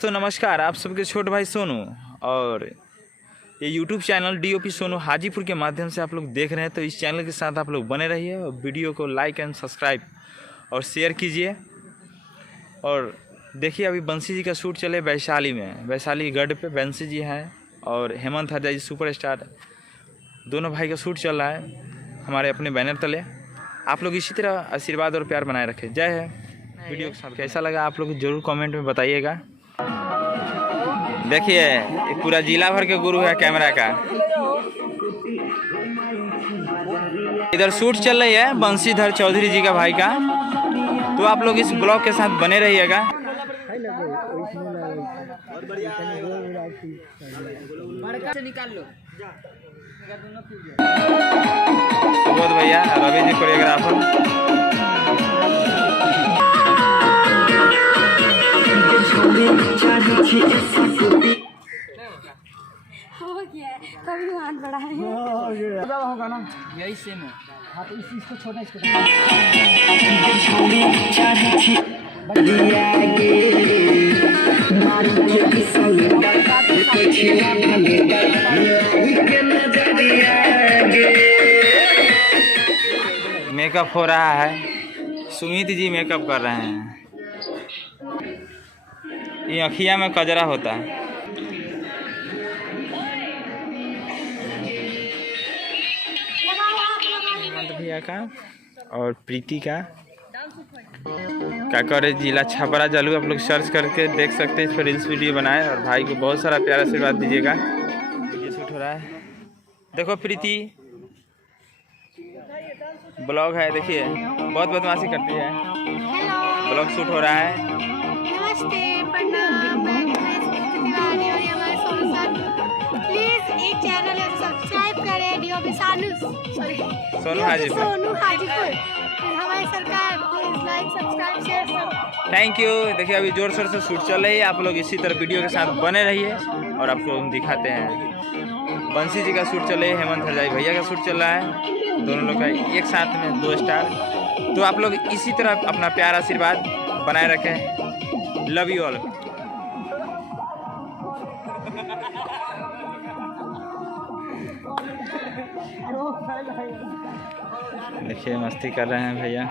तो नमस्कार, आप सबके छोटे भाई सोनू और ये YouTube channel DOP Sonu Hajipur के माध्यम से आप लोग देख रहे हैं। तो इस चैनल के साथ आप लोग बने रहिए और वीडियो को लाइक एंड सब्सक्राइब और शेयर कीजिए। और देखिए अभी बंसी जी का शूट चले वैशाली में, वैशाली गढ़ पे बंसी जी हैं और हेमंत हरजाई जी सुपरस्टार, दोनों भाई का शूट चल रहा है हमारे अपने बैनर तले। आप लोग इसी तरह आशीर्वाद और प्यार बनाए रखें। जय है। वीडियो के साथ कैसा लगा आप लोग जरूर कमेंट में बताइएगा। देखिए पूरा जिला भर के गुरु है कैमरा का। इधर शूट चल रही है बंसीधर चौधरी जी का भाई का, तो आप लोग इस ब्लॉग के साथ बने रहिएगा। सुबोध भैया, रवि जी कोरियोग्राफर। कभी हाथ बढ़ाए होगा ना, यही सेम है। हाँ तो इसको छोटा इसको मेकअप हो रहा है, सुमित जी मेकअप कर रहे हैं। ये अखिया में कजरा होता है। भैया का और प्रीति का काकर जिला छपरा जलू, आप लोग सर्च करके देख सकते हैं। इस पर रील्स वीडियो बनाए और भाई को बहुत सारा प्यारा आशीर्वाद दीजिएगा। ये शूट हो रहा है, देखो प्रीति ब्लॉग है, देखिए बहुत बदमाशी करती है। ब्लॉग शूट हो रहा है। नमस्ते, प्रणाम, मैं तिवारी और हमारे सोनू सर। प्लीज एक चैनल है सब्सक्राइब करें, DOP सोनू हाजीपुर। सोनू हाजीपुर हमारी सरकार। प्लीज लाइक सब्सक्राइब शेयर सब। Thank you. देखिए अभी जोर शोर से शूट चल रही है, आप लोग इसी तरह वीडियो के साथ बने रहिए और आपको हम दिखाते हैं। बंसी जी का शूट चल रही है, हेमंत हरजाई भैया का शूट चल रहा है, दोनों लोग का एक साथ में 2 स्टार। तो आप लोग इसी तरह अपना प्यार आशीर्वाद बनाए रखें। Love you all. देखिए मस्ती कर रहे हैं भैया।